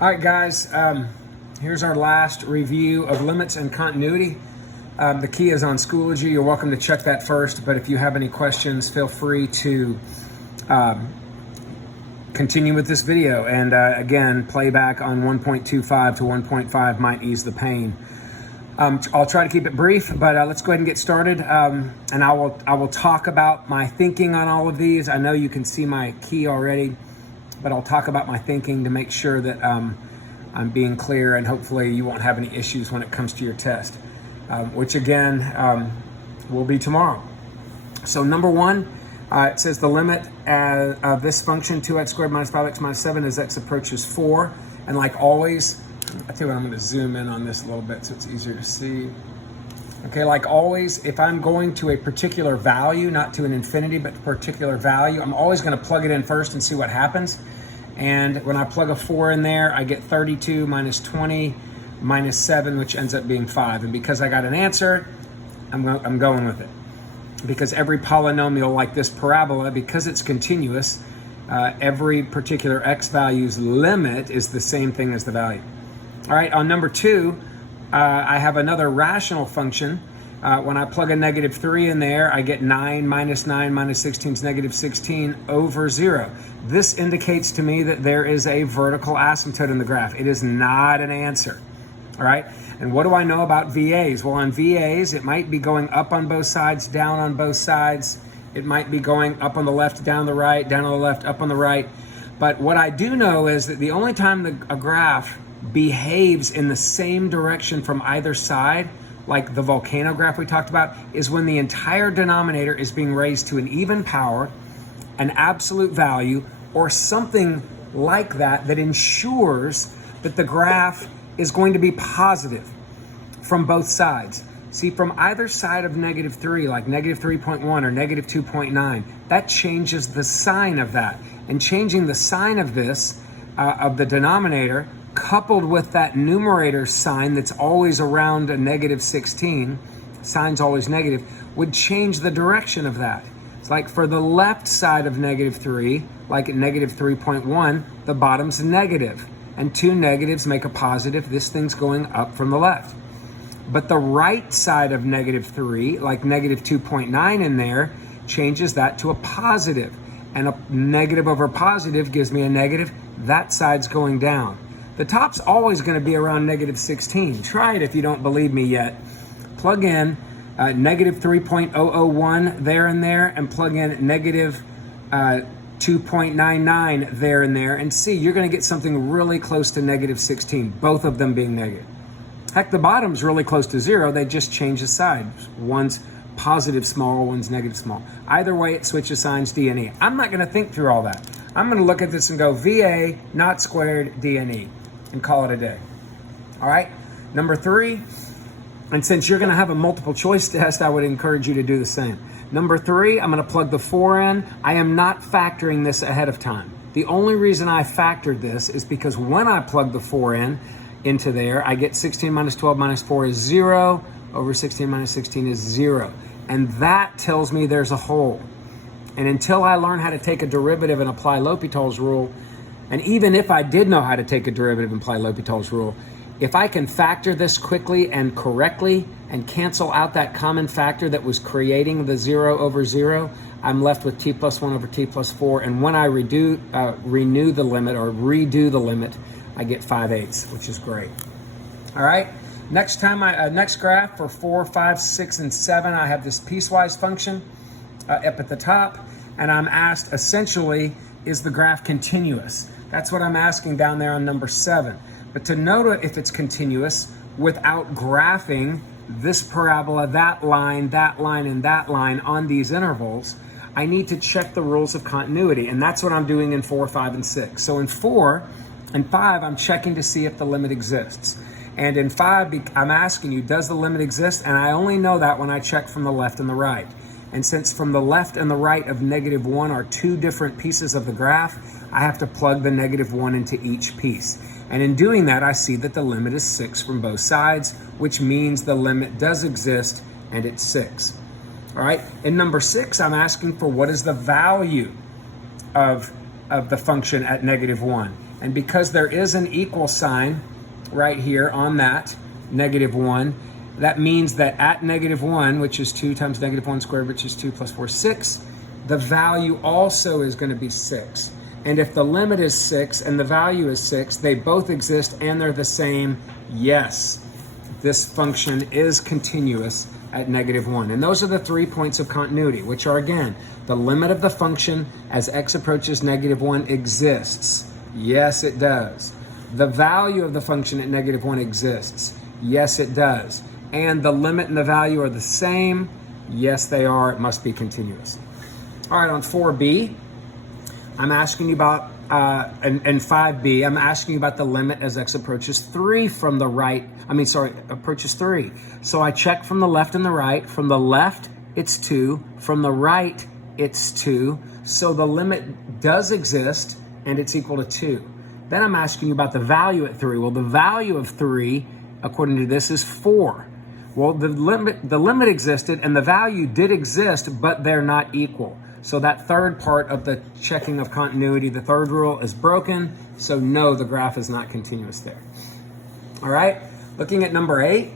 All right, guys, here's our last review of limits and continuity. The key is on Schoology. You're welcome to check that first, but if you have any questions, feel free to continue with this video. And again, playback on 1.25 to 1.5 might ease the pain. I'll try to keep it brief, but let's go ahead and get started. And I will talk about my thinking on all of these. I know you can see my key already, but I'll talk about my thinking to make sure that I'm being clear, and hopefully you won't have any issues when it comes to your test, which again will be tomorrow. So number one, it says the limit of this function 2x squared minus 5x minus 7 as x approaches 4. And like always, I tell you what, I'm going to zoom in on this a little bit so it's easier to see. Okay, like always, if I'm going to a particular value, not to an infinity, but a particular value, I'm always going to plug it in first and see what happens. And when I plug a 4 in there, I get 32 minus 20 minus 7, which ends up being 5. And because I got an answer, I'm going with it. Because every polynomial like this parabola, because it's continuous, every particular x value's limit is the same thing as the value. All right, on number two, I have another rational function. When I plug a negative 3 in there, I get 9 minus 16 is negative 16 over 0. This indicates to me that there is a vertical asymptote in the graph. It is not an answer. All right, and what do I know about VAs? Well, on VAs, it might be going up on both sides, down on both sides. It might be going up on the left, down the right, down on the left, up on the right. But what I do know is that the only time a graph behaves in the same direction from either side, like the volcano graph we talked about, is when the entire denominator is being raised to an even power, an absolute value, or something like that that ensures that the graph is going to be positive from both sides. See, from either side of negative 3, like negative 3.1 or negative 2.9, that changes the sign of that. And changing the sign of this, of the denominator, coupled with that numerator sign that's always around a negative 16, sign's always negative, would change the direction of that. It's like for the left side of negative 3, like at negative 3.1, the bottom's negative. And two negatives make a positive. This thing's going up from the left. But the right side of negative 3, like negative 2.9 in there, changes that to a positive. And a negative over positive gives me a negative. That side's going down. The top's always going to be around negative 16. Try it if you don't believe me yet. Plug in negative 3.001 there and there, and plug in negative 2.99 there and there, and see, you're going to get something really close to negative 16, both of them being negative. Heck, the bottom's really close to 0. They just change the side. One's positive small, one's negative small. Either way, it switches signs, D and E. I'm not going to think through all that. I'm going to look at this and go VA, not squared, D and E, and call it a day. All right, number 3, and since you're going to have a multiple choice test, I would encourage you to do the same. Number 3, I'm going to plug the 4 in. I am not factoring this ahead of time. The only reason I factored this is because when I plug the 4 into there, I get 16 minus 12 minus 4 is 0, over 16 minus 16 is 0. And that tells me there's a hole. And until I learn how to take a derivative and apply L'Hopital's rule, and even if I did know how to take a derivative and apply L'Hopital's rule, if I can factor this quickly and correctly and cancel out that common factor that was creating the 0 over 0, I'm left with t plus 1 over t plus 4. And when I renew the limit or redo the limit, I get 5/8, which is great. All right, next graph for 4, 5, 6, and 7, I have this piecewise function up at the top, and I'm asked essentially, is the graph continuous? That's what I'm asking down there on number 7. But to know if it's continuous without graphing this parabola, that line, and that line on these intervals, I need to check the rules of continuity. And that's what I'm doing in 4, 5, and 6. So in 4 and 5, I'm checking to see if the limit exists. And in 5, I'm asking you, does the limit exist? And I only know that when I check from the left and the right. And since from the left and the right of negative 1 are two different pieces of the graph, I have to plug the negative 1 into each piece. And in doing that, I see that the limit is 6 from both sides, which means the limit does exist, and it's 6. All right, in number 6, I'm asking for what is the value of of the function at -1. And because there is an equal sign right here on that, -1, that means that at -1, which is 2 times -1 squared, which is 2 plus 4, 6, the value also is going to be 6. And if the limit is 6 and the value is 6, they both exist and they're the same. Yes, this function is continuous at -1. And those are the 3 points of continuity, which are, again, the limit of the function as x approaches -1 exists. Yes, it does. The value of the function at -1 exists. Yes, it does. And the limit and the value are the same. Yes, they are. It must be continuous. All right, on 4b, I'm asking you about, and 5b, I'm asking you about the limit as x approaches 3 from the right, approaches 3. So I check from the left and the right. From the left, it's 2. From the right, it's 2. So the limit does exist, and it's equal to 2. Then I'm asking you about the value at 3. Well, the value of 3, according to this, is 4. Well, the limit existed, and the value did exist, but they're not equal. So that third part of the checking of continuity, the third rule, is broken. So no, the graph is not continuous there. All right, looking at number 8,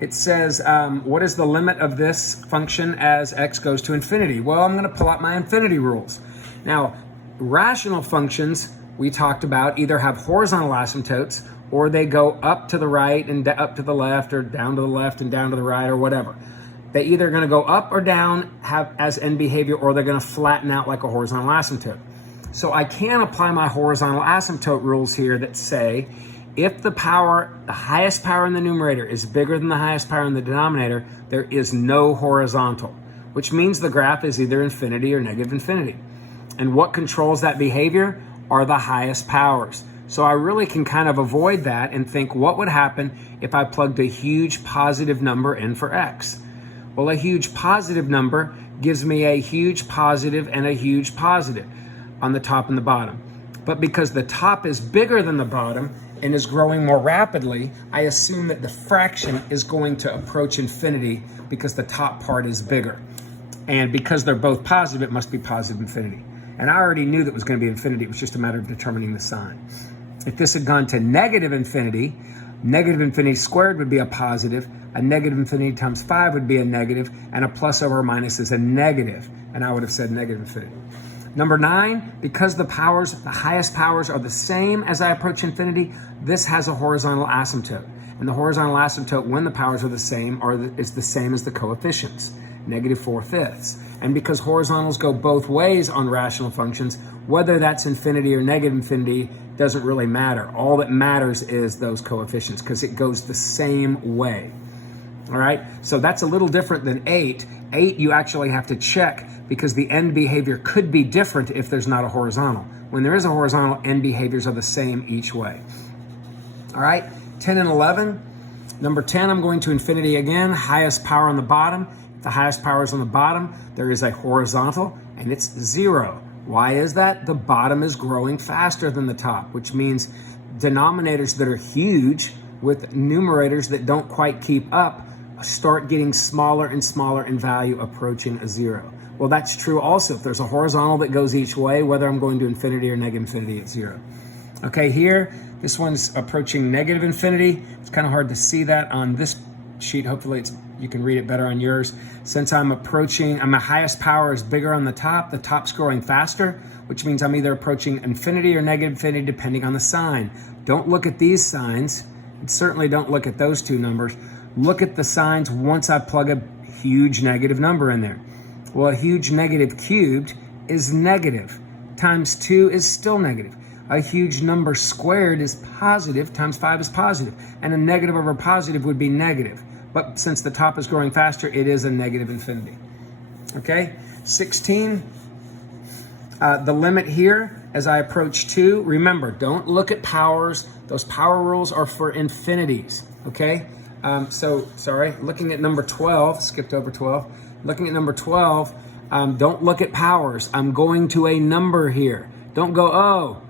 it says, what is the limit of this function as x goes to infinity? Well, I'm going to pull out my infinity rules. Now, rational functions, we talked about, either have horizontal asymptotes or they go up to the right and up to the left, or down to the left and down to the right, or whatever. They're either going to go up or down as end behavior, or they're going to flatten out like a horizontal asymptote. So I can apply my horizontal asymptote rules here that say if the highest power in the numerator is bigger than the highest power in the denominator, there is no horizontal, which means the graph is either infinity or negative infinity. And what controls that behavior are the highest powers. So I really can kind of avoid that and think, what would happen if I plugged a huge positive number in for x? Well, a huge positive number gives me a huge positive and a huge positive on the top and the bottom. But because the top is bigger than the bottom and is growing more rapidly, I assume that the fraction is going to approach infinity because the top part is bigger. And because they're both positive, it must be positive infinity. And I already knew that it was going to be infinity. It was just a matter of determining the sign. If this had gone to negative infinity squared would be a positive, a negative infinity times 5 would be a negative, and a plus over a minus is a negative, and I would have said negative infinity. Number 9, because the highest powers are the same as I approach infinity, this has a horizontal asymptote. And the horizontal asymptote, when the powers are the same, is the same as the coefficients, -4/5. And because horizontals go both ways on rational functions, whether that's infinity or negative infinity doesn't really matter. All that matters is those coefficients, because it goes the same way. All right, so that's a little different than 8. 8, you actually have to check because the end behavior could be different if there's not a horizontal. When there is a horizontal, end behaviors are the same each way. All right, 10 and 11. Number 10, I'm going to infinity again. Highest power on the bottom. If the highest power is on the bottom, there is a horizontal, and it's 0. Why is that? The bottom is growing faster than the top, which means denominators that are huge with numerators that don't quite keep up start getting smaller and smaller in value, approaching a 0. Well, that's true also. If there's a horizontal that goes each way, whether I'm going to infinity or negative infinity, it's 0. Okay, here, this one's approaching negative infinity. It's kind of hard to see that on this sheet. Hopefully you can read it better on yours. Since my highest power is bigger on the top's growing faster, which means I'm either approaching infinity or negative infinity depending on the sign. Don't look at these signs, and certainly don't look at those two numbers. Look at the signs once I plug a huge negative number in there. Well, a huge negative cubed is negative, times 2 is still negative. A huge number squared is positive, times 5 is positive, and a negative over positive would be negative. But since the top is growing faster, it is a negative infinity. Okay, 16. The σημit here, as I approach 2, remember, don't look at powers. Those power rules are for infinities, okay? Looking at number 12, skipped over 12. Looking at number 12, don't look at powers. I'm going to a number here. Don't go, oh,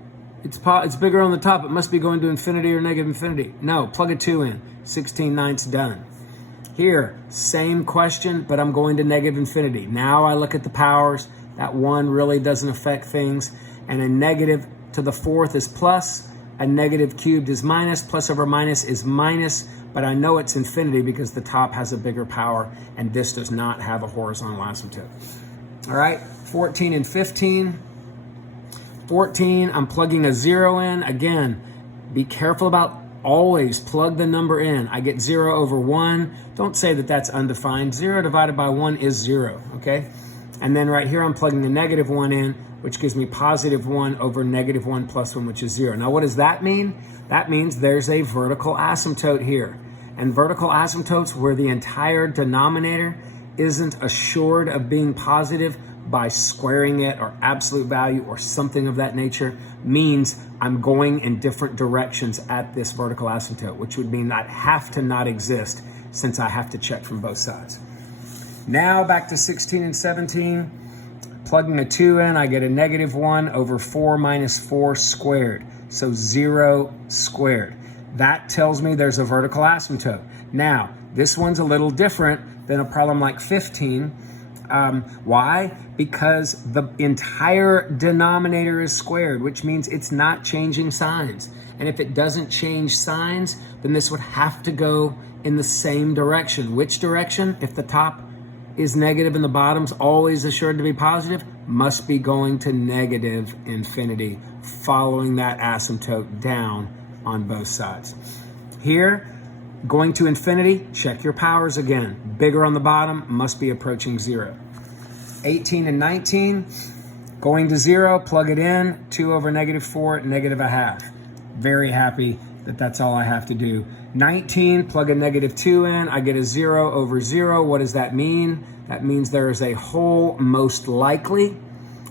it's bigger on the top. It must be going to infinity or negative infinity. No, plug a 2 in. 16/9's done. Here, same question, but I'm going to negative infinity. Now I look at the powers. That 1 really doesn't affect things. and a negative to the fourth is plus, a negative cubed is minus, plus over minus is minus, but I know it's infinity because the top has a bigger power and this does not have a horizontal asymptote. All right, 14 and 15. 14, I'm plugging a 0 in. Again, be careful about always plug the number in. I get 0 over 1. Don't say that that's undefined. 0 divided by 1 is 0, okay? And then right here, I'm plugging a negative 1 in, which gives me positive 1 over negative 1 plus 1, which is 0. Now, what does that mean? That means there's a vertical asymptote here. And vertical asymptotes where the entire denominator isn't assured of being positive by squaring it or absolute value or something of that nature means I'm going in different directions at this vertical asymptote, which would mean I'd have to not exist since I have to check from both sides. Now back to 16 and 17, plugging a 2 in, I get a negative 1 over 4 minus 4 squared, so 0 squared. That tells me there's a vertical asymptote. Now, this one's a little different than a problem like 15. Why? Because the entire denominator is squared, which means it's not changing signs. And if it doesn't change signs, then this would have to go in the same direction. Which direction? If the top is negative and the bottom's always assured to be positive, must be going to negative infinity, following that asymptote down on both sides. Here, going to infinity, check your powers again. Bigger on the bottom, must be approaching 0. 18 and 19, going to 0, plug it in, 2 over negative 4, negative a half. Very happy that that's all I have to do. 19, plug a negative 2 in, I get a 0 over 0. What does that mean? That means there is a whole most likely.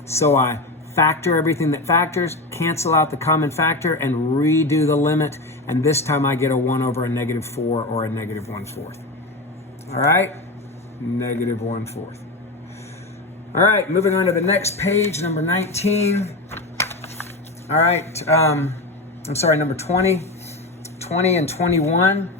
So I factor everything that factors, cancel out the common factor, and redo the limit. And this time I get a 1 over a negative 4 or a negative 1/4. All right, negative 1/4. All right, moving on to the next page, number 19. All right, number 20. 20 and 21.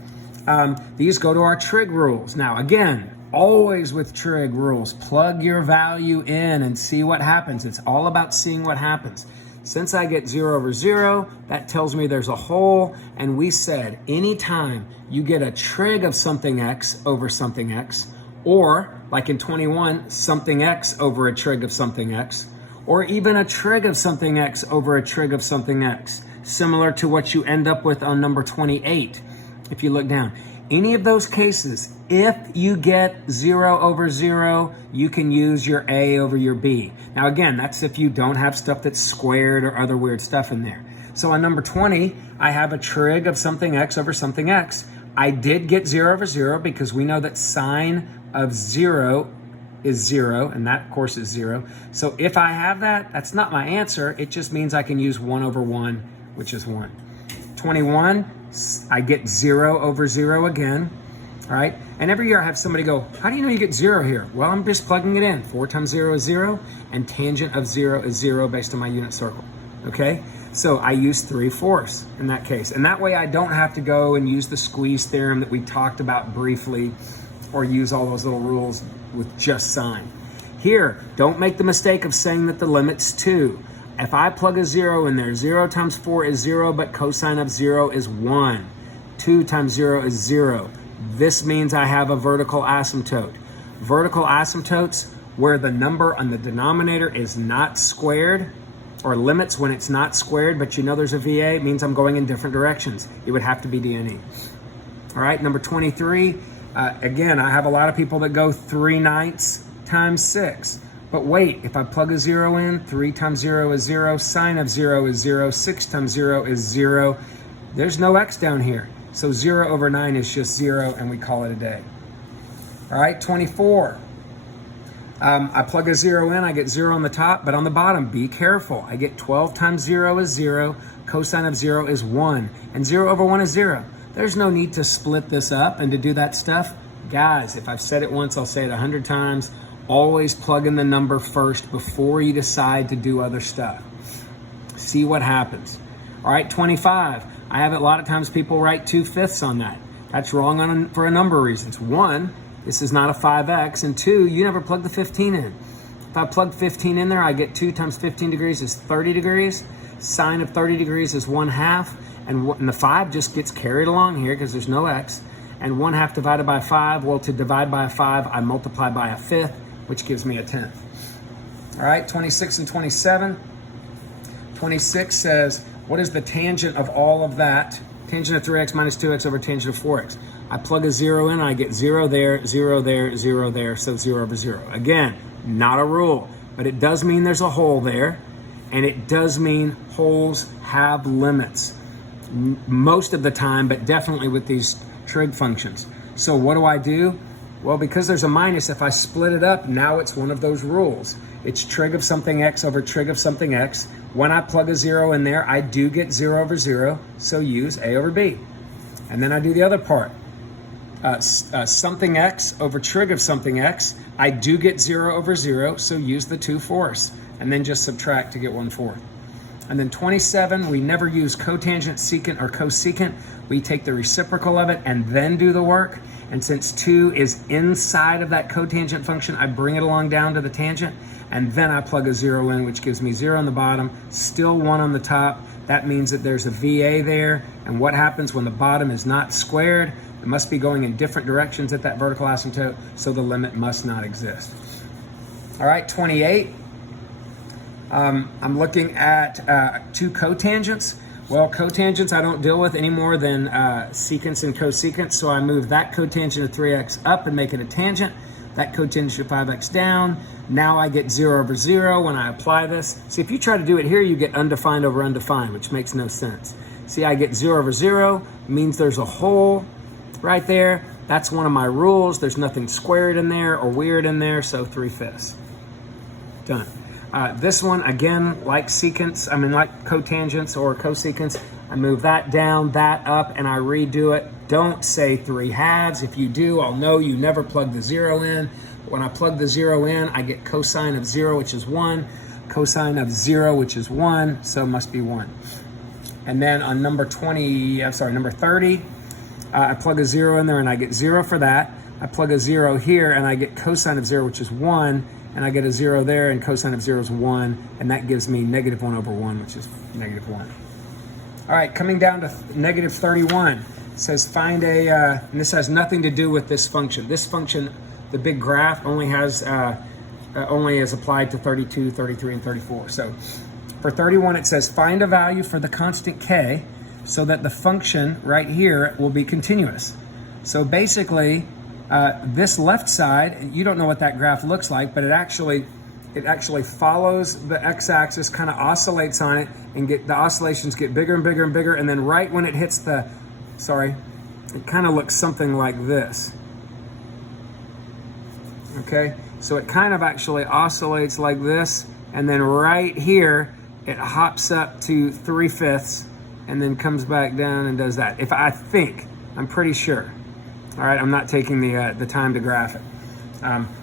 These go to our trig rules. Now, again, always with trig rules, plug your value in and see what happens. It's all about seeing what happens. Since I get 0 over 0, that tells me there's a hole, and we said anytime you get a trig of something x over something x, or like in 21, something x over a trig of something x, or even a trig of something x over a trig of something x, similar to what you end up with on number 28. If you look down, any of those cases, if you get 0 over 0, you can use your A over your B. Now again, that's if you don't have stuff that's squared or other weird stuff in there. So on number 20, I have a trig of something x over something x. I did get 0 over 0 because we know that sine of 0 is 0, and that, of course, is 0. So if I have that, that's not my answer. It just means I can use 1 over 1, which is 1. 21, I get 0 over 0 again, all right? And every year I have somebody go, how do you know you get 0 here? Well, I'm just plugging it in. 4 times 0 is 0, and tangent of 0 is 0 based on my unit circle, okay? So I use 3/4 in that case. And that way I don't have to go and use the squeeze theorem that we talked about briefly, or use all those little rules with just sign. Here, don't make the mistake of saying that the limit's 2. If I plug a 0 in there, 0 times 4 is 0, but cosine of 0 is 1. 2 times 0 is 0. This means I have a vertical asymptote. Vertical asymptotes, where the number on the denominator is not squared, or limits when it's not squared, but you know there's a VA, means I'm going in different directions. It would have to be DNE. All right, number 23. Again, I have a lot of people that go 3/9 times 6. But wait, if I plug a 0 in, 3 times 0 is 0, sine of 0 is 0, 6 times 0 is 0. There's no x down here. So 0 over 9 is just 0, and we call it a day. All right, 24. I plug a 0 in, I get 0 on the top, but on the bottom, be careful. I get 12 times 0 is 0, cosine of 0 is 1, and 0 over 1 is 0. There's no need to split this up and to do that stuff. Guys, if I've said it once, I'll say it 100 times. Always plug in the number first before you decide to do other stuff. See what happens. All right, 25. I have a lot of times people write 2/5 on that. That's wrong for a number of reasons. One, this is not a 5x, and two, you never plug the 15 in. If I plug 15 in there, I get 2 times 15 degrees is 30 degrees. Sine of 30 degrees is 1/2. And the 5 just gets carried along here because there's no x. And 1/2 divided by 5, well, to divide by a 5, I multiply by a 5th, which gives me a 10th. All right, 26 and 27. 26 says, what is the tangent of all of that? Tangent of 3x minus 2x over tangent of 4x. I plug a 0 in, I get 0 there, 0 there, 0 there, so 0 over 0. Again, not a rule, but it does mean there's a hole there, and it does mean holes have limits. Most of the time, but definitely with these trig functions. So what do? Well, because there's a minus, if I split it up, now it's one of those rules. It's trig of something x over trig of something x. When I plug a 0 in there, I do get 0 over 0, so use a over b. And then I do the other part. Something x over trig of something x, I do get 0 over 0, so use the 2/4, and then just subtract to get 1/4. And then 27, we never use cotangent, secant, or cosecant. We take the reciprocal of it and then do the work. And since 2 is inside of that cotangent function, I bring it along down to the tangent, and then I plug a 0 in, which gives me 0 on the bottom, still 1 on the top. That means that there's a VA there. And what happens when the bottom is not squared? It must be going in different directions at that vertical asymptote, so the limit must not exist. All right, 28. I'm looking at 2 cotangents. Well, cotangents I don't deal with any more than secants and cosecants, so I move that cotangent of 3x up and make it a tangent. That cotangent of 5x down. Now I get 0 over 0 when I apply this. See, if you try to do it here, you get undefined over undefined, which makes no sense. See, I get 0 over 0, means there's a hole right there. That's one of my rules. There's nothing squared in there or weird in there, so 3/5. Done. This one, again, like secants, like cotangents or cosecants, I move that down, that up, and I redo it. Don't say 3/2. If you do, I'll know you never plug the 0 in. When I plug the 0 in, I get cosine of 0, which is 1, cosine of 0, which is 1, so it must be 1. And then on number 30, I plug a 0 in there and I get 0 for that. I plug a 0 here and I get cosine of 0, which is 1, and I get a 0 there, and cosine of 0 is 1, and that gives me negative 1 over 1, which is negative 1. All right, coming down to negative 31. It says find a, and this has nothing to do with this function. This function, the big graph, only is applied to 32, 33, and 34. So for 31, it says find a value for the constant k so that the function right here will be continuous. So basically, this left side, you don't know what that graph looks like, but it actually follows the x-axis, kind of oscillates on it, and the oscillations get bigger and bigger and bigger, and then right when it hits it kind of looks something like this. Okay, so it kind of actually oscillates like this, and then right here, it hops up to 3/5, and then comes back down and does that. I'm pretty sure. All right, I'm not taking the time to graph it.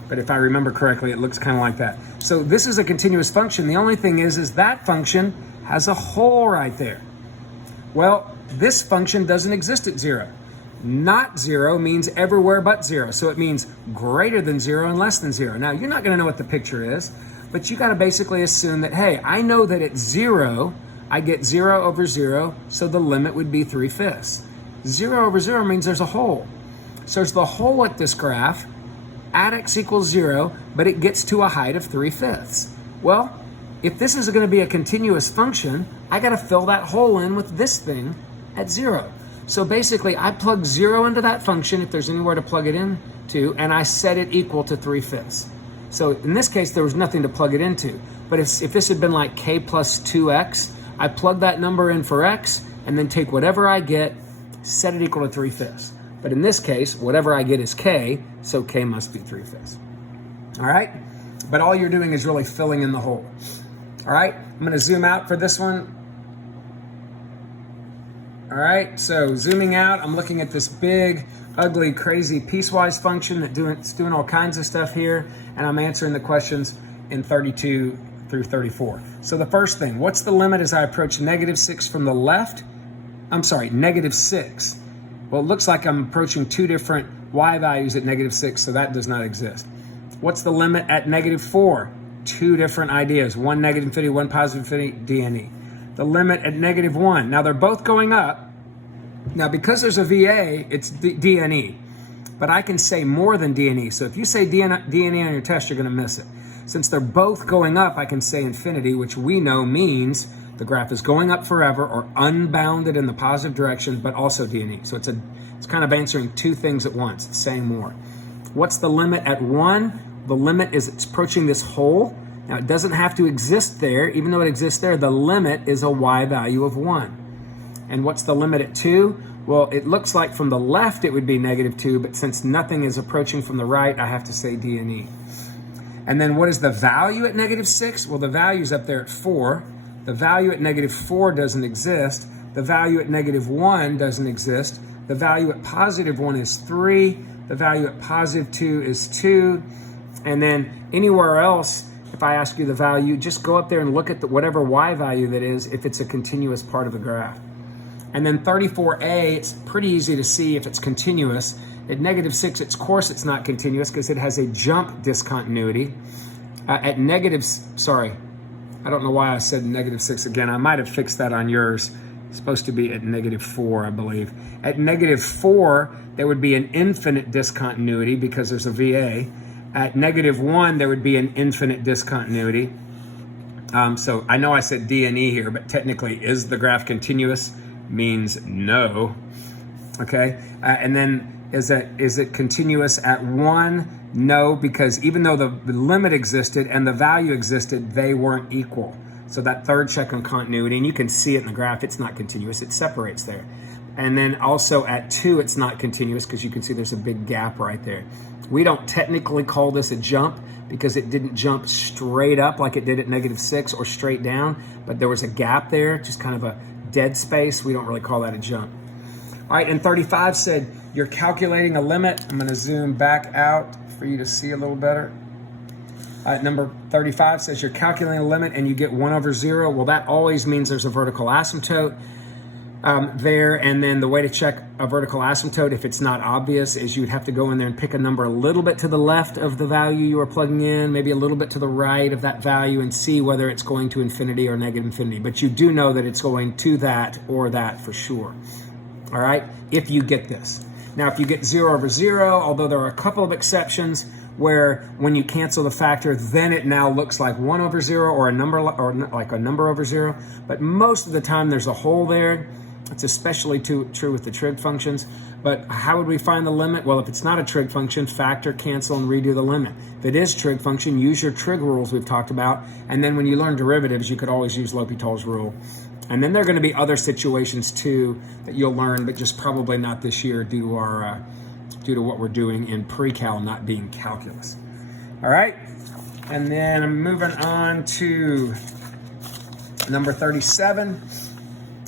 But if I remember correctly, it looks kind of like that. So this is a continuous function. The only thing is that function has a hole right there. Well, this function doesn't exist at 0. Not 0 means everywhere but 0. So it means greater than 0 and less than 0. Now, you're not going to know what the picture is, but you got to basically assume that, hey, I know that at 0, I get 0 over 0, so the limit would be 3/5. 0 over 0 means there's a hole. So there's the hole at this graph at x equals 0, but it gets to a height of 3/5. Well, if this is going to be a continuous function, I got to fill that hole in with this thing at 0. So basically, I plug 0 into that function, if there's anywhere to plug it into, and I set it equal to 3/5. So in this case, there was nothing to plug it into. But if this had been like k plus 2x, I plug that number in for x, and then take whatever I get, set it equal to 3/5. But in this case, whatever I get is k, so k must be 3/5. All right? But all you're doing is really filling in the hole. All right? I'm going to zoom out for this one. All right, so zooming out, I'm looking at this big, ugly, crazy piecewise function that's doing all kinds of stuff here, and I'm answering the questions in 32 through 34. So the first thing, what's the limit as I approach -6 from the left? -6. Well, it looks like I'm approaching 2 different y values at -6, so that does not exist. What's the limit at -4? two different ideas, one negative infinity, one positive infinity, DNE. The limit at -1. Now they're both going up. Now because there's a VA, it's DNE. But I can say more than DNE. So if you say DNE on your test, you're going to miss it. Since they're both going up, I can say infinity, which we know means the graph is going up forever or unbounded in the positive direction, but also DNE. So it's kind of answering two things at once. It's saying more. What's the limit at 1? The limit is it's approaching this hole. Now it doesn't have to exist there. Even though it exists there, the limit is a y value of 1. And what's the limit at 2? Well, it looks like from the left it would be -2, but since nothing is approaching from the right, I have to say DNE. And then what is the value at -6? Well, the value's up there at 4. The value at -4 doesn't exist. The value at -1 doesn't exist. The value at +1 is 3. The value at +2 is 2. And then anywhere else, if I ask you the value, just go up there and look at whatever y value that is if it's a continuous part of the graph. And then 34a, it's pretty easy to see if it's continuous. At -6, of course it's not continuous because it has a jump discontinuity. I don't know why I said -6 again. I might have fixed that on yours. It's supposed to be at -4, I believe. At -4, there would be an infinite discontinuity because there's a VA. At -1, there would be an infinite discontinuity. So I know I said DNE here, but technically, is the graph continuous? Means no. Okay, and then is it continuous at 1? No, because even though the limit existed and the value existed, they weren't equal. So that third check on continuity, and you can see it in the graph, it's not continuous, it separates there. And then also at 2, it's not continuous because you can see there's a big gap right there. We don't technically call this a jump because it didn't jump straight up like it did at -6 or straight down, but there was a gap there, just kind of a dead space. We don't really call that a jump. All right, and 35 said you're calculating a limit. I'm going to zoom back out for you to see a little better. Number 35 says you're calculating a limit and you get 1/0. Well, that always means there's a vertical asymptote there. And then the way to check a vertical asymptote, if it's not obvious, is you'd have to go in there and pick a number a little bit to the left of the value you are plugging in, maybe a little bit to the right of that value, and see whether it's going to infinity or -infinity. But you do know that it's going to that or that for sure. All right, if you get this. Now, if you get 0/0, although there are a couple of exceptions where when you cancel the factor, then it now looks like 1/0 or a number or like a number over 0. But most of the time there's a hole there. It's especially true with the trig functions. But how would we find the limit? Well, if it's not a trig function, factor, cancel, and redo the limit. If it is trig function, use your trig rules we've talked about. And then when you learn derivatives, you could always use L'Hopital's rule. And then there are going to be other situations too that you'll learn, but just probably not this year due to what we're doing in pre-cal not being calculus. All right, and then I'm moving on to number 37.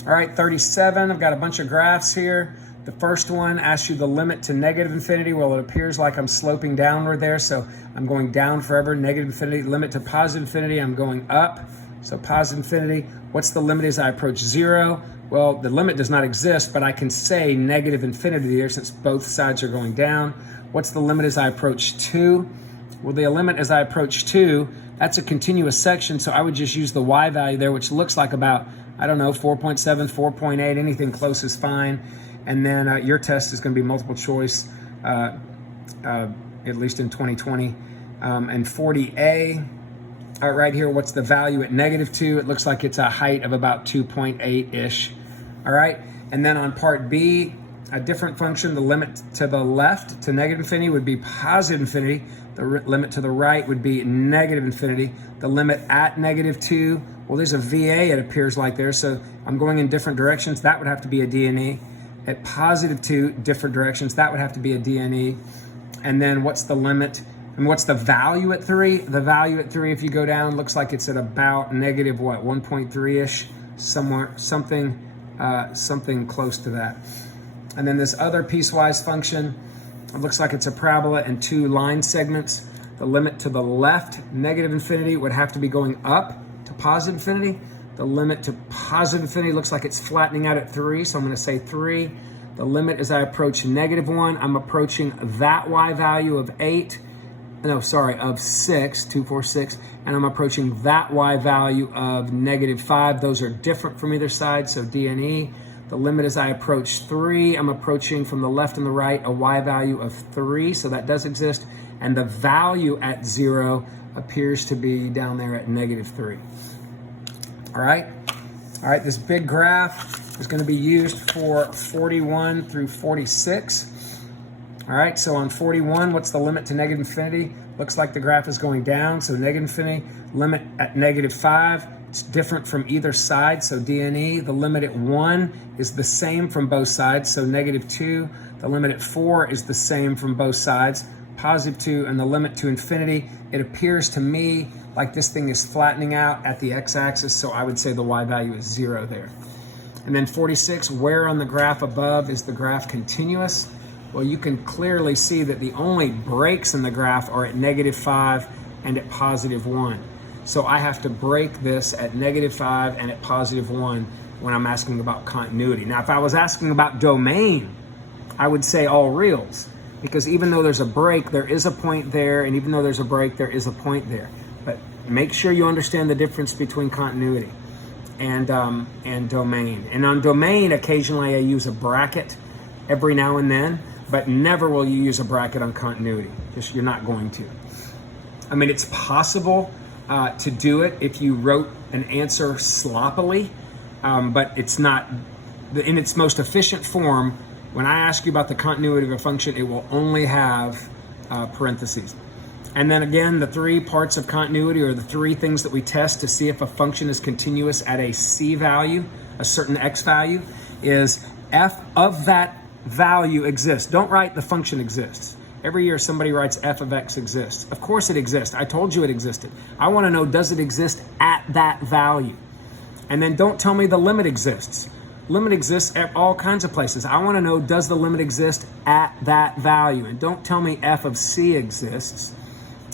All right, 37, I've got a bunch of graphs here. The first one asks you the limit to -infinity. Well, it appears like I'm sloping downward there, so I'm going down forever, -infinity. Limit to positive infinity, I'm going up, so positive infinity. What's the limit as I approach 0? Well, the limit does not exist, but I can say -infinity there since both sides are going down. What's the limit as I approach 2? Well, the limit as I approach 2, that's a continuous section, so I would just use the y value there, which looks like about, I don't know, 4.7, 4.8, anything close is fine. And then your test is going to be multiple choice, at least in 2020. And 40A, right here, what's the value at -2? It looks like it's a height of about 2.8-ish. All right, and then on part B, a different function, the limit to the left to -infinity would be positive infinity. The limit to the right would be -infinity. The limit at -2, well, there's a VA, it appears like there, so I'm going in different directions. That would have to be a DNE. At +2, different directions, that would have to be a DNE. And then what's the limit? And what's the value at 3? The value at 3, if you go down, looks like it's at about -1.3-ish, somewhere, something close to that. And then this other piecewise function, it looks like it's a parabola and 2 line segments. The limit to the left, -infinity, would have to be going up to positive infinity. The limit to positive infinity looks like it's flattening out at 3, so I'm going to say 3. The limit as I approach -1, I'm approaching that y value of 8. of 6, 2, 4, 6, and I'm approaching that y value of -5. Those are different from either side, so D and E. The limit as I approach 3, I'm approaching from the left and the right a y value of 3, so that does exist, and the value at 0 appears to be down there at -3. All right, this big graph is going to be used for 41 through 46. All right, so on 41, what's the limit to -infinity? Looks like the graph is going down, so -infinity, limit at -5. It's different from either side, so D and E. The limit at 1 is the same from both sides, so -2. The limit at 4 is the same from both sides, +2, and the limit to infinity. It appears to me like this thing is flattening out at the x-axis, so I would say the y value is 0 there. And then 46, where on the graph above is the graph continuous? Well, you can clearly see that the only breaks in the graph are at -5 and at +1. So I have to break this at -5 and at +1 when I'm asking about continuity. Now, if I was asking about domain, I would say all reals, because even though there's a break, there is a point there, and even though there's a break, there is a point there. But make sure you understand the difference between continuity and domain. And on domain, occasionally I use a bracket every now and then, but never will you use a bracket on continuity. Just, you're not going to. I mean, it's possible to do it if you wrote an answer sloppily, but it's not, in its most efficient form, when I ask you about the continuity of a function, it will only have parentheses. And then again, the 3 parts of continuity, or the 3 things that we test to see if a function is continuous at a c value, a certain x value, is f of that value exists. Don't write the function exists. Every year somebody writes f of x exists. Of course it exists. I told you it existed. I want to know, does it exist at that value? And then don't tell me the limit exists. Limit exists at all kinds of places. I want to know, does the limit exist at that value? And don't tell me f of c exists.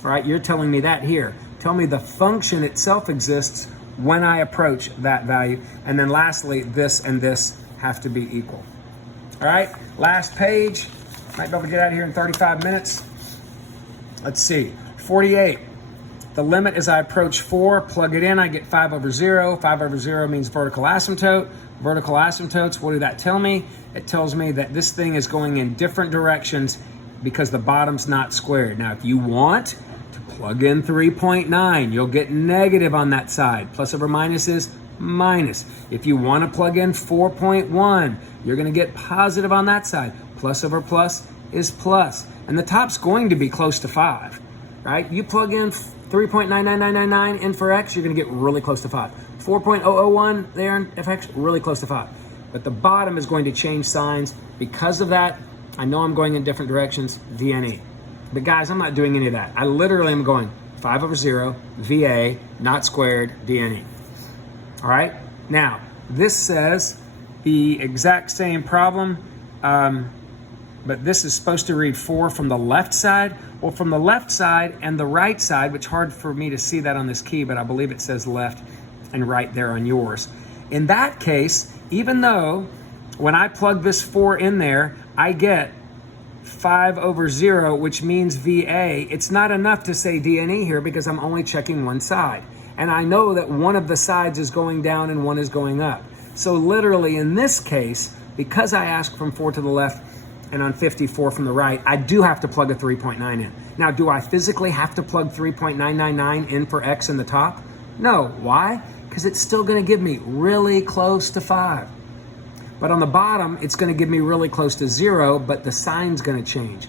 All right, you're telling me that here. Tell me the function itself exists when I approach that value. And then lastly, this and this have to be equal. All right, last page. Might be able to get out of here in 35 minutes. Let's see, 48. The limit as I approach 4, plug it in, I get 5/0. 5/0 means vertical asymptote. Vertical asymptotes, what did that tell me? It tells me that this thing is going in different directions because the bottom's not squared. Now, if you want to plug in 3.9, you'll get negative on that side. Plus over minus is minus. If you want to plug in 4.1, you're going to get positive on that side. Plus over plus is plus. And the top's going to be close to 5, right? You plug in 3.99999 in for x, you're going to get really close to 5. 4.001 there in fx, really close to 5. But the bottom is going to change signs. Because of that, I know I'm going in different directions, D and E. But guys, I'm not doing any of that. I literally am going 5/0, VA, not squared, D and E. All right? Now, this says the exact same problem, but this is supposed to read 4 from the left side. Well, from the left side and the right side, which is hard for me to see that on this key, but I believe it says left and right there on yours. In that case, even though when I plug this 4 in there, I get 5/0, which means VA, it's not enough to say D and E here because I'm only checking one side. And I know that one of the sides is going down and one is going up. So literally in this case, because I asked from 4 to the left and on 54 from the right, I do have to plug a 3.9 in. Now, do I physically have to plug 3.999 in for x in the top? No. Why? Because it's still going to give me really close to 5. But on the bottom, it's going to give me really close to 0, but the sign's going to change.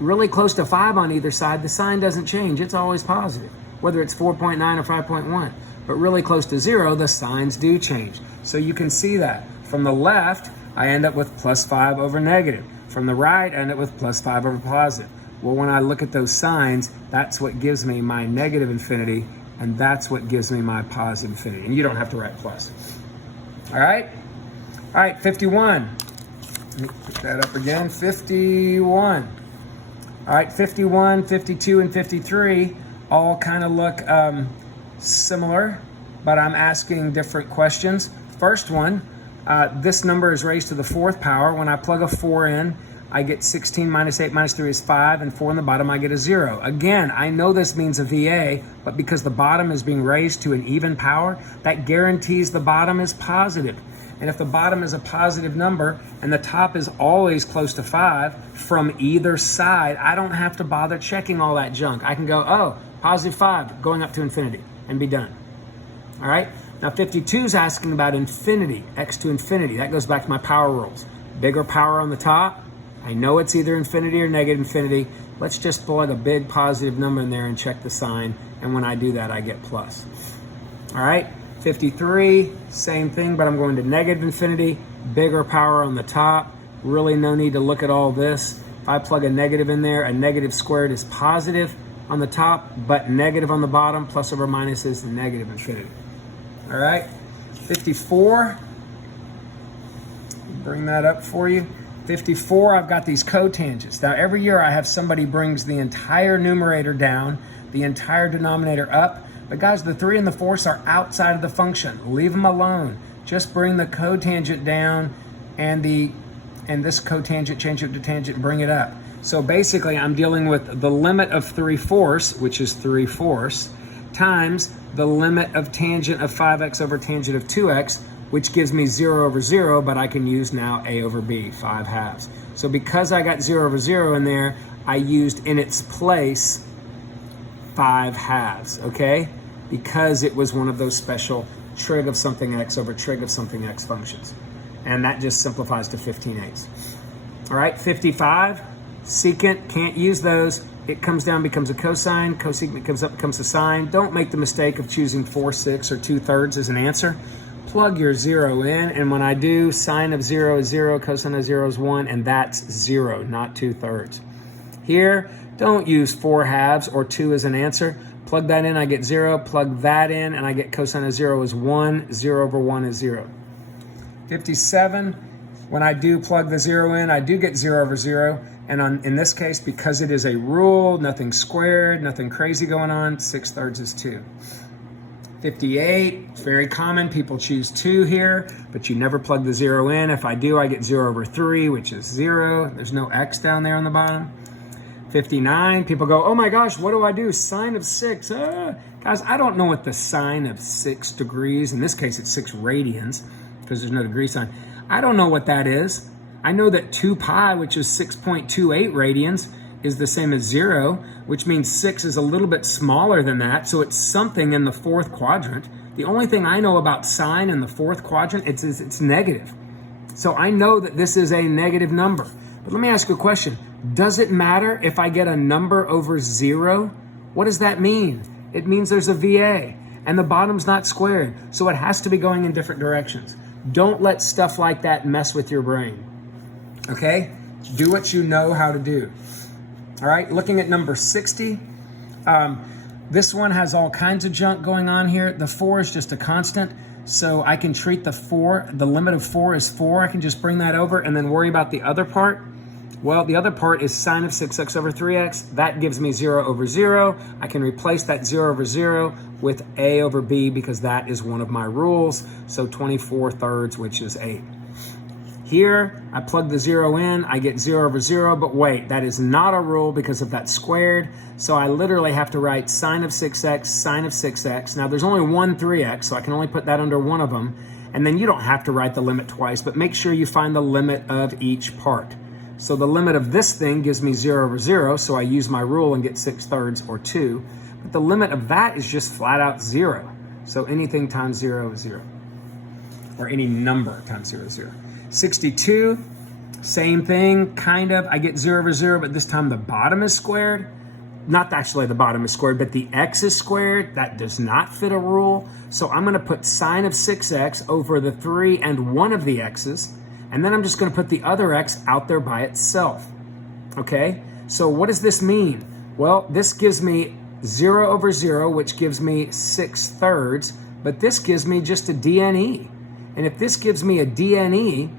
Really close to 5 on either side, the sign doesn't change. It's always positive, whether it's 4.9 or 5.1. But really close to 0, the signs do change. So you can see that. From the left, I end up with +5 over negative. From the right, I end up with +5 over positive. Well, when I look at those signs, that's what gives me my negative infinity, and that's what gives me my positive infinity. And you don't have to write plus. All right? All right, 51. Let me put that up again. 51. All right, 51, 52, and 53 all kind of look similar, but I'm asking different questions. First one, this number is raised to the 4th power. When I plug a 4 in, I get 16 minus 8 minus 3 is 5, and 4 on the bottom, I get a 0. Again, I know this means a VA, but because the bottom is being raised to an even power, that guarantees the bottom is positive. And if the bottom is a positive number and the top is always close to 5 from either side, I don't have to bother checking all that junk. I can go, oh, positive 5 going up to infinity and be done. All right? Now 52 is asking about infinity, x to infinity. That goes back to my power rules. Bigger power on the top. I know it's either infinity or negative infinity. Let's just plug a big positive number in there and check the sign. And when I do that, I get plus. All right? 53, same thing, but I'm going to negative infinity, bigger power on the top. Really no need to look at all this. If I plug a negative in there, a negative squared is positive on the top, but negative on the bottom. Plus over minus is negative infinity. All right, 54. Bring that up for you. 54, I've got these cotangents. Now every year I have somebody brings the entire numerator down, the entire denominator up. But guys, the 3 and the 4 are outside of the function. Leave them alone. Just bring the cotangent down and this cotangent, change it to tangent, bring it up. So basically, I'm dealing with the limit of 3/4, which is 3/4, times the limit of tangent of 5x over tangent of 2x, which gives me 0 over 0, but I can use now a over b, 5/2. So because I got 0 over 0 in there, I used in its place 5/2, okay? Because it was one of those special trig of something x over trig of something x functions. And that just simplifies to 15/8. All right, 55, secant, can't use those. It comes down, becomes a cosine. Cosecant comes up, becomes a sine. Don't make the mistake of choosing 4/6 or 2/3 as an answer. Plug your 0 in, and when I do, sine of 0 is 0, cosine of 0 is 1, and that's 0, not 2/3. Here, don't use 4/2 or 2 as an answer. Plug that in, I get 0. Plug that in, and I get cosine of 0 is 1. 0 over 1 is 0. 57, when I do plug the 0 in, I do get 0 over 0. And in this case, because it is a rule, nothing squared, nothing crazy going on, 6/3 is 2. 58, very common. People choose 2 here, but you never plug the 0 in. If I do, I get 0 over 3, which is 0. There's no x down there on the bottom. 59, people go, oh my gosh, what do I do? Sine of 6. Guys, I don't know what the sine of 6 degrees, in this case it's 6 radians, because there's no degree sign. I don't know what that is. I know that 2 pi, which is 6.28 radians, is the same as 0, which means 6 is a little bit smaller than that, so it's something in the 4th quadrant. The only thing I know about sine in the 4th quadrant, it's negative. So I know that this is a negative number. But let me ask you a question. Does it matter if I get a number over 0? What does that mean? It means there's a VA, and the bottom's not squared, so it has to be going in different directions. Don't let stuff like that mess with your brain, okay? Do what you know how to do. All right, looking at number 60, this one has all kinds of junk going on here. The 4 is just a constant, so I can treat the 4, the limit of 4 is 4. I can just bring that over and then worry about the other part. Well, the other part is sine of 6x over 3x. That gives me 0 over 0. I can replace that 0 over 0 with a over b because that is one of my rules. So 24/3, which is 8. Here, I plug the 0 in, I get 0 over 0, but wait, that is not a rule because of that squared. So I literally have to write sine of 6x, sine of 6x. Now there's only one 3x, so I can only put that under one of them. And then you don't have to write the limit twice, but make sure you find the limit of each part. So the limit of this thing gives me 0 over 0, so I use my rule and get 6/3 or 2. But the limit of that is just flat out 0. So anything times 0 is 0. Or any number times 0 is 0. 62, same thing, kind of. I get 0 over 0, but this time the bottom is squared. Not actually the bottom is squared, but the x is squared. That does not fit a rule. So I'm going to put sine of 6x over the 3 and 1 of the x's. And then I'm just going to put the other x out there by itself. Okay? So what does this mean? Well, this gives me 0 over 0, which gives me 6/3. But this gives me just a DNE. And if this gives me a DNE,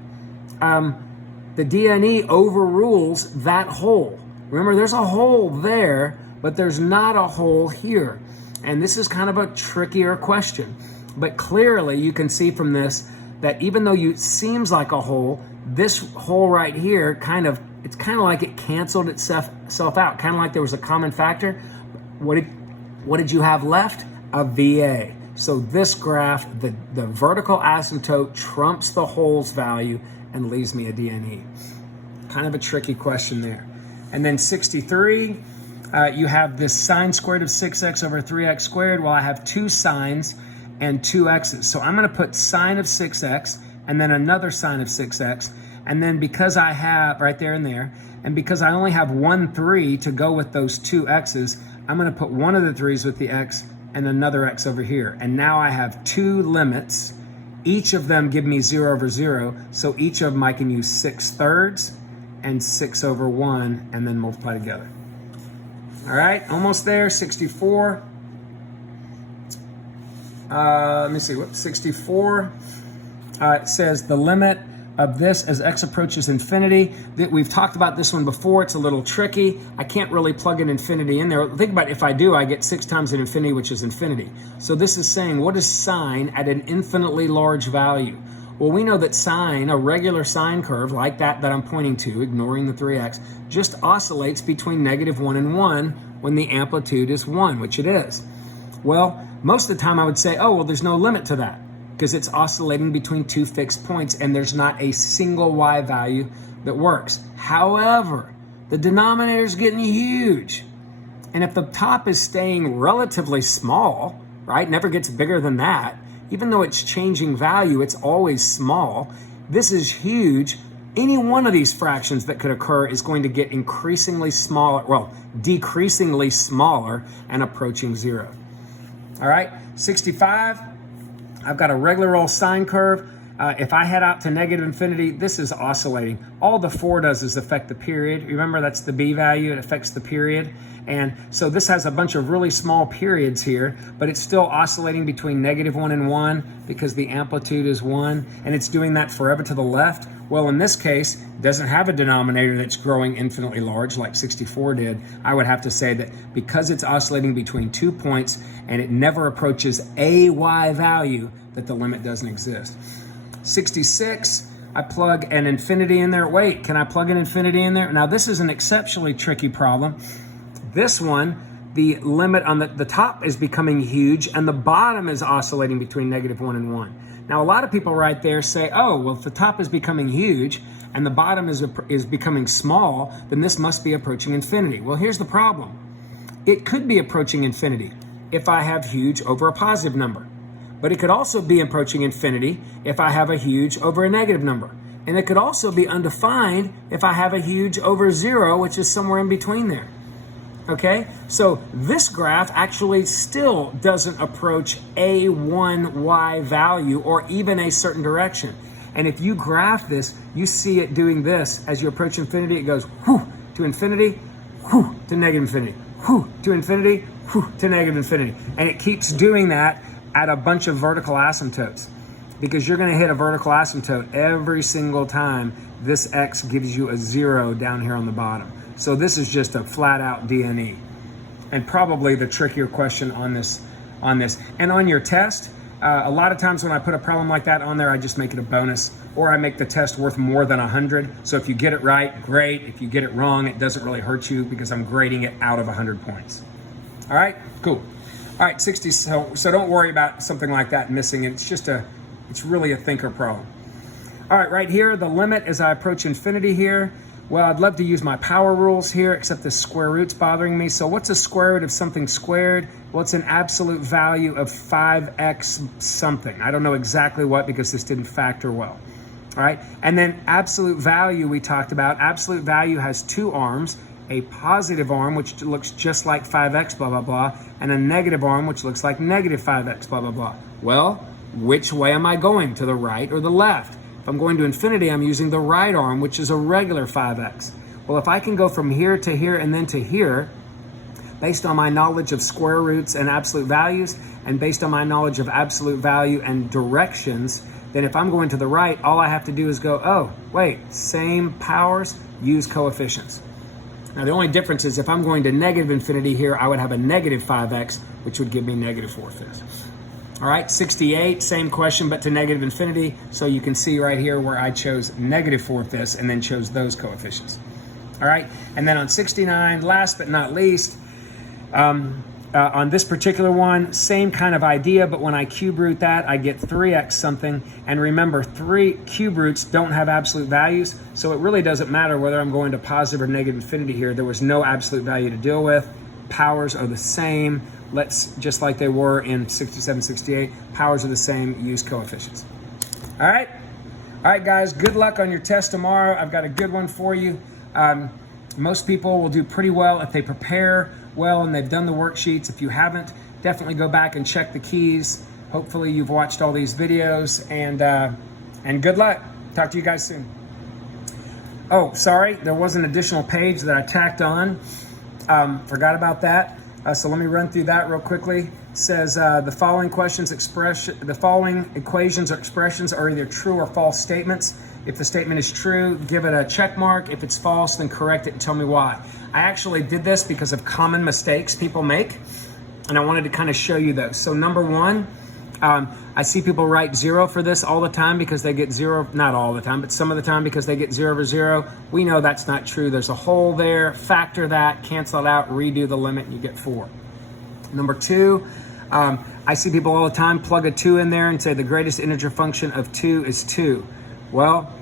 the DNE overrules that hole. Remember, there's a hole there, but there's not a hole here. And this is kind of a trickier question. But clearly, you can see from this that even though it seems like a hole, this hole right here kind of it's kind of like it canceled itself out, kind of like there was a common factor. What did you have left? A VA. So this graph, the vertical asymptote trumps the holes value and leaves me a DNE. Kind of a tricky question there. And then 63, you have this sine squared of 6x over 3x squared. Well, I have two sines and two x's. So I'm going to put sine of 6x and then another sine of 6x. And then because I have, right there and there, and because I only have 1 3 to go with those two x's, I'm going to put one of the 3's with the x and another x over here. And now I have two limits. Each of them give me 0 over 0. So each of them I can use 6/3 and 6 over 1 and then multiply together. All right, almost there. 64. Let me see, what 64 it says the limit of this as x approaches infinity. We've talked about this one before. It's a little tricky. I can't really plug an infinity in there. Think about it, if I do, I get 6 times an infinity, which is infinity. So this is saying, what is sine at an infinitely large value? Well, we know that sine, a regular sine curve like that I'm pointing to, ignoring the 3x, just oscillates between -1 and 1 when the amplitude is 1, which it is. Well, most of the time I would say, oh, well, there's no limit to that because it's oscillating between two fixed points and there's not a single y value that works. However, the denominator is getting huge. And if the top is staying relatively small, right, never gets bigger than that, even though it's changing value, it's always small. This is huge. Any one of these fractions that could occur is going to get increasingly smaller, well, decreasingly smaller and approaching 0. All right, 65, I've got a regular old sine curve. If I head out to -infinity, this is oscillating. All the 4 does is affect the period. Remember, that's the b value. It affects the period. And so this has a bunch of really small periods here, but it's still oscillating between -1 and 1 because the amplitude is 1, and it's doing that forever to the left. Well, in this case, it doesn't have a denominator that's growing infinitely large like 64 did. I would have to say that because it's oscillating between 2 points and it never approaches a y value, that the limit doesn't exist. 66, I plug an infinity in there. Wait, can I plug an infinity in there? Now, this is an exceptionally tricky problem. This one, the limit on the top is becoming huge and the bottom is oscillating between -1 and 1. Now, a lot of people right there say, oh, well, if the top is becoming huge and the bottom is becoming small, then this must be approaching infinity. Well, here's the problem. It could be approaching infinity if I have huge over a positive number. But it could also be approaching infinity if I have a huge over a negative number. And it could also be undefined if I have a huge over 0, which is somewhere in between there. Okay, so this graph actually still doesn't approach a 1y value or even a certain direction. And if you graph this, you see it doing this. As you approach infinity, it goes whoo to infinity, whoo to -infinity, whoo to infinity, whoo to -infinity. And it keeps doing that at a bunch of vertical asymptotes, because you're going to hit a vertical asymptote every single time this x gives you a 0 down here on the bottom. So this is just a flat out DNE, and probably the trickier question on this. And on your test, a lot of times when I put a problem like that on there, I just make it a bonus, or I make the test worth more than 100. So if you get it right, great. If you get it wrong, it doesn't really hurt you because I'm grading it out of 100 points. All right, cool. All right, 60, so don't worry about something like that missing. It's really a thinker problem. All right, right here, the limit as I approach infinity here. Well, I'd love to use my power rules here, except the square root's bothering me. So what's a square root of something squared? Well, it's an absolute value of 5x something. I don't know exactly what because this didn't factor well. All right, and then absolute value we talked about. Absolute value has two arms. A positive arm, which looks just like 5x, blah, blah, blah, and a negative arm, which looks like -5x, blah, blah, blah. Well, which way am I going, to the right or the left? If I'm going to infinity, I'm using the right arm, which is a regular 5x. Well, if I can go from here to here and then to here, based on my knowledge of square roots and absolute values, and based on my knowledge of absolute value and directions, then if I'm going to the right, all I have to do is go, oh, wait, same powers, use coefficients. Now, the only difference is if I'm going to -infinity here, I would have a -5x, which would give me -4 this. All right, 68, same question, but to -infinity. So you can see right here where I chose -4 this and then chose those coefficients. All right, and then on 69, last but not least, on this particular one, same kind of idea, but when I cube root that, I get 3x something. And remember, 3 cube roots don't have absolute values, so it really doesn't matter whether I'm going to positive or negative infinity here. There was no absolute value to deal with. Powers are the same. Let's, just like they were in 67, 68, powers are the same, use coefficients. All right, guys, good luck on your test tomorrow. I've got a good one for you. Most people will do pretty well if they prepare well and they've done the worksheets. If you haven't, definitely go back and check the keys. Hopefully you've watched all these videos, and good luck. Talk to you guys soon. Oh, sorry, there was an additional page that I tacked on. Forgot about that. So let me run through that real quickly. It says the following equations or expressions are either true or false statements. If the statement is true, give it a check mark. If it's false, then correct it and tell me why. I actually did this because of common mistakes people make, and I wanted to kind of show you those. So number one, I see people write 0 for this all the time because they get 0, not all the time, but some of the time because they get 0 over 0. We know that's not true. There's a hole there. Factor that, cancel it out, redo the limit, and you get 4. Number two, I see people all the time plug a 2 in there and say the greatest integer function of 2 is 2. Well,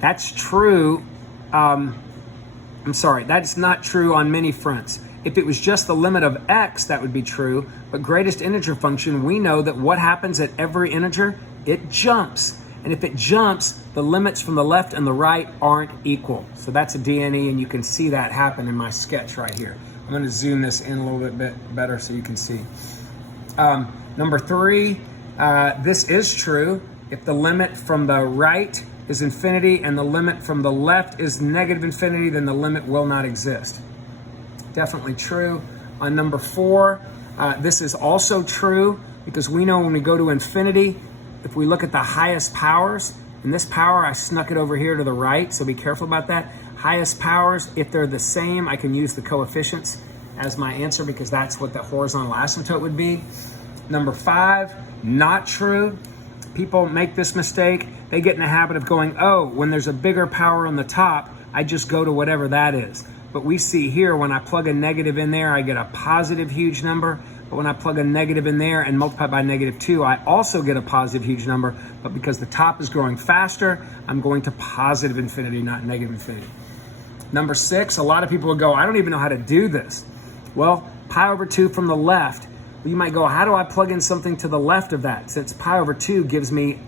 that's true. That's not true on many fronts. If it was just the limit of x, that would be true. But greatest integer function, we know that what happens at every integer, it jumps. And if it jumps, the limits from the left and the right aren't equal. So that's a DNE, and you can see that happen in my sketch right here. I'm going to zoom this in a little bit better so you can see. Number three, this is true. If the limit from the right is infinity and the limit from the left is negative infinity, then the limit will not exist. Definitely true. On number four, this is also true because we know when we go to infinity, if we look at the highest powers, and this power, I snuck it over here to the right, so be careful about that. Highest powers, if they're the same, I can use the coefficients as my answer because that's what the horizontal asymptote would be. Number five, not true. People make this mistake. They get in the habit of going, oh, when there's a bigger power on the top, I just go to whatever that is. But we see here, when I plug a negative in there, I get a positive huge number. But when I plug a negative in there and multiply by -2, I also get a positive huge number. But because the top is growing faster, I'm going to positive infinity, not negative infinity. Number six, a lot of people will go, I don't even know how to do this. Well, pi over 2 from the left. You might go, how do I plug in something to the left of that? Since pi over 2 gives me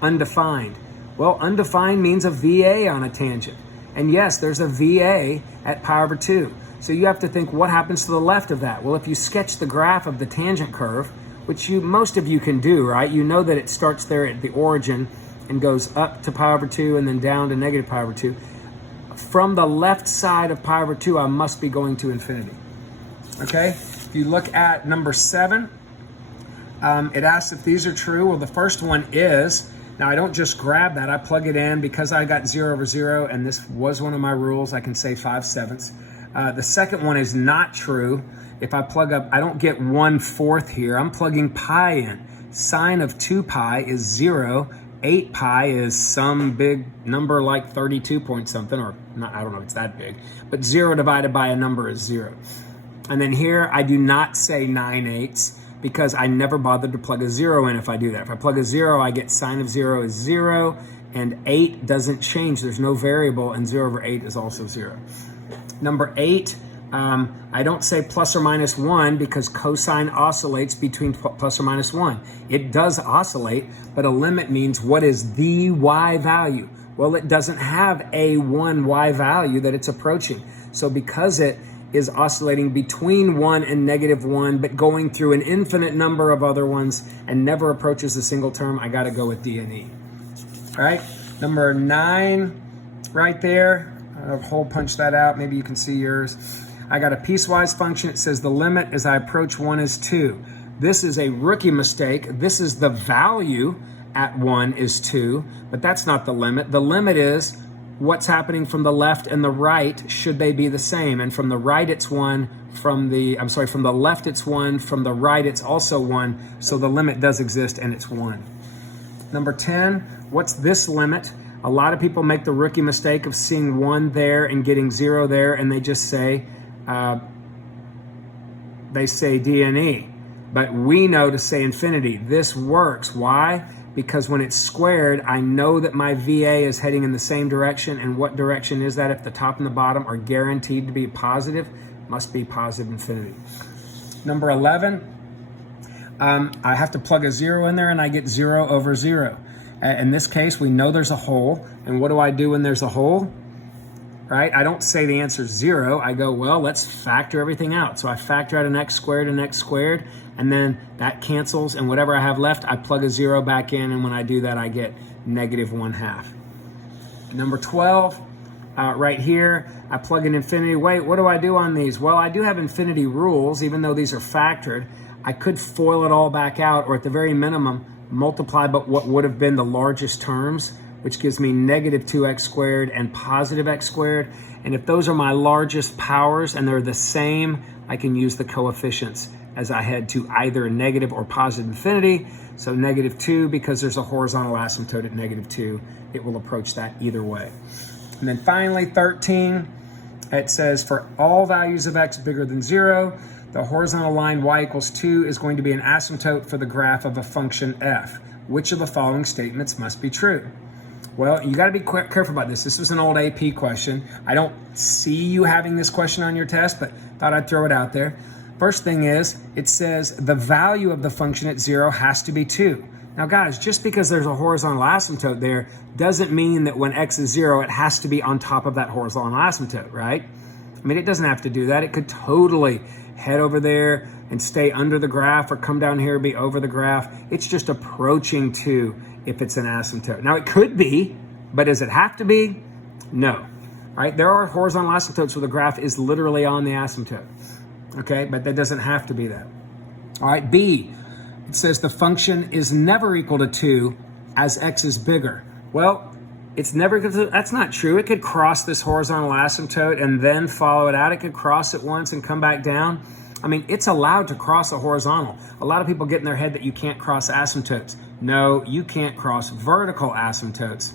undefined. Well, undefined means a VA on a tangent. And yes, there's a VA at pi over 2. So you have to think, what happens to the left of that? Well, if you sketch the graph of the tangent curve, which most of you can do, right? You know that it starts there at the origin and goes up to pi over 2 and then down to negative pi over 2. From the left side of pi over 2, I must be going to infinity. Okay? If you look at number 7, it asks if these are true. Well, the first one is. Now, I don't just grab that. I plug it in because I got 0 over 0, and this was one of my rules. I can say 5/7. The second one is not true. If I plug up, I don't get 1/4 here. I'm plugging pi in. Sine of 2 pi is 0. 8 pi is some big number like 32 point something, or not, I don't know if it's that big. But 0 divided by a number is 0. And then here, I do not say 9/8 because I never bothered to plug a 0 in if I do that. If I plug a 0, I get sine of 0 is 0, and 8 doesn't change. There's no variable, and 0 over 8 is also 0. Number 8, I don't say plus or minus 1 because cosine oscillates between plus or minus 1. It does oscillate, but a limit means what is the y value? Well, it doesn't have a 1 y value that it's approaching. So because it is oscillating between 1 and -1, but going through an infinite number of other ones and never approaches a single term, I got to go with DNE. All right, number 9 right there. I'll hole punch that out. Maybe you can see yours. I got a piecewise function. It says the limit as I approach 1 is 2. This is a rookie mistake. This is the value at 1 is 2, but that's not the limit. The limit is what's happening from the left and the right, should they be the same? And from the right, it's 1. From the left, it's 1. From the right, it's also 1. So the limit does exist, and it's 1. Number 10, what's this limit? A lot of people make the rookie mistake of seeing 1 there and getting 0 there, and they just say, D and E. But we know to say infinity. This works. Why? Because when it's squared, I know that my VA is heading in the same direction. And what direction is that if the top and the bottom are guaranteed to be positive? Must be positive infinity. Number 11, I have to plug a 0 in there and I get 0 over 0. In this case, we know there's a hole. And what do I do when there's a hole? Right? I don't say the answer is 0. I go, well, let's factor everything out. So I factor out an x squared and x squared, and then that cancels, and whatever I have left, I plug a 0 back in, and when I do that, I get negative 1/2. Number 12, right here, I plug in infinity. Wait, what do I do on these? Well, I do have infinity rules, even though these are factored. I could FOIL it all back out, or at the very minimum, multiply by what would have been the largest terms, which gives me negative 2x squared and positive x squared. And if those are my largest powers and they're the same, I can use the coefficients as I head to either negative or positive infinity. So negative 2, because there's a horizontal asymptote at negative 2, it will approach that either way. And then finally, 13, it says for all values of x bigger than 0, the horizontal line y equals 2 is going to be an asymptote for the graph of a function f. Which of the following statements must be true? Well, you got to be careful about this. This was an old AP question. I don't see you having this question on your test, but thought I'd throw it out there. First thing is, it says the value of the function at 0 has to be 2. Now, guys, just because there's a horizontal asymptote there doesn't mean that when x is 0, it has to be on top of that horizontal asymptote, right? I mean, it doesn't have to do that. It could totally head over there and stay under the graph, or come down here and be over the graph. It's just approaching 2 if it's an asymptote. Now, it could be, but does it have to be? No. Right? There are horizontal asymptotes where the graph is literally on the asymptote. Okay, but that doesn't have to be that. All right, B, it says the function is never equal to 2 as x is bigger. Well, it's never equal to, that's not true. It could cross this horizontal asymptote and then follow it out. It could cross it once and come back down. I mean, it's allowed to cross a horizontal. A lot of people get in their head that you can't cross asymptotes. No, you can't cross vertical asymptotes,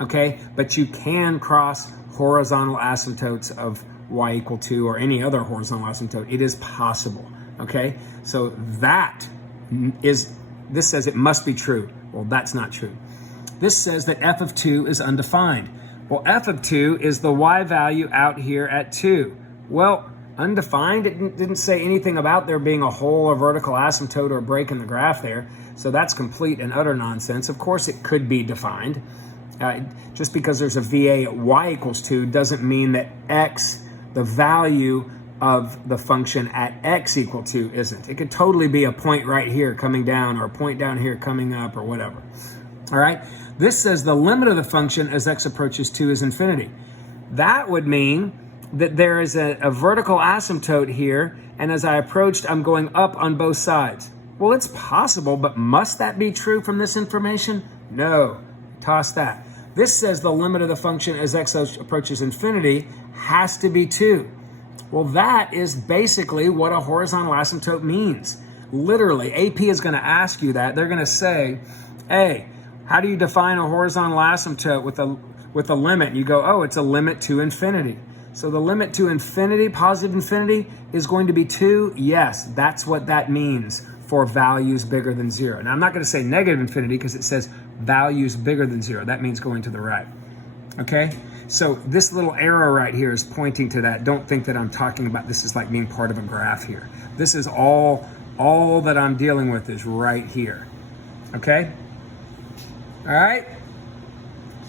okay? But you can cross horizontal asymptotes of y equal 2 or any other horizontal asymptote. It is possible, okay? So that is, this says it must be true. Well, that's not true. This says that f of 2 is undefined. Well, f of 2 is the y value out here at 2. Well, undefined, it didn't say anything about there being a hole or vertical asymptote or a break in the graph there. So that's complete and utter nonsense. Of course it could be defined. Just because there's a VA at y equals 2 doesn't mean that x, the value of the function at x equal 2 isn't. It could totally be a point right here coming down, or a point down here coming up, or whatever. All right, this says the limit of the function as x approaches 2 is infinity. That would mean that there is a vertical asymptote here, and as I approached, I'm going up on both sides. Well, it's possible, but must that be true from this information? No, toss that. This says the limit of the function as x approaches infinity has to be 2. Well, that is basically what a horizontal asymptote means. Literally, AP is going to ask you that. They're going to say, hey, how do you define a horizontal asymptote with a limit? And you go, oh, it's a limit to infinity. So the limit to infinity, positive infinity, is going to be 2. Yes, that's what that means for values bigger than 0. Now, I'm not going to say negative infinity because it says values bigger than 0. That means going to the right. Okay? So this little arrow right here is pointing to that. Don't think that I'm talking about this is like being part of a graph here. This is all that I'm dealing with is right here. Okay? All right?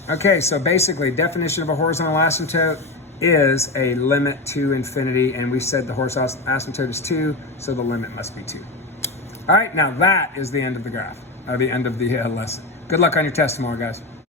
Okay, so basically, definition of a horizontal asymptote is a limit to infinity, and we said the horizontal asymptote is 2, so the limit must be 2. All right, now that is the end of the graph, or the end of the lesson. Good luck on your test tomorrow, guys.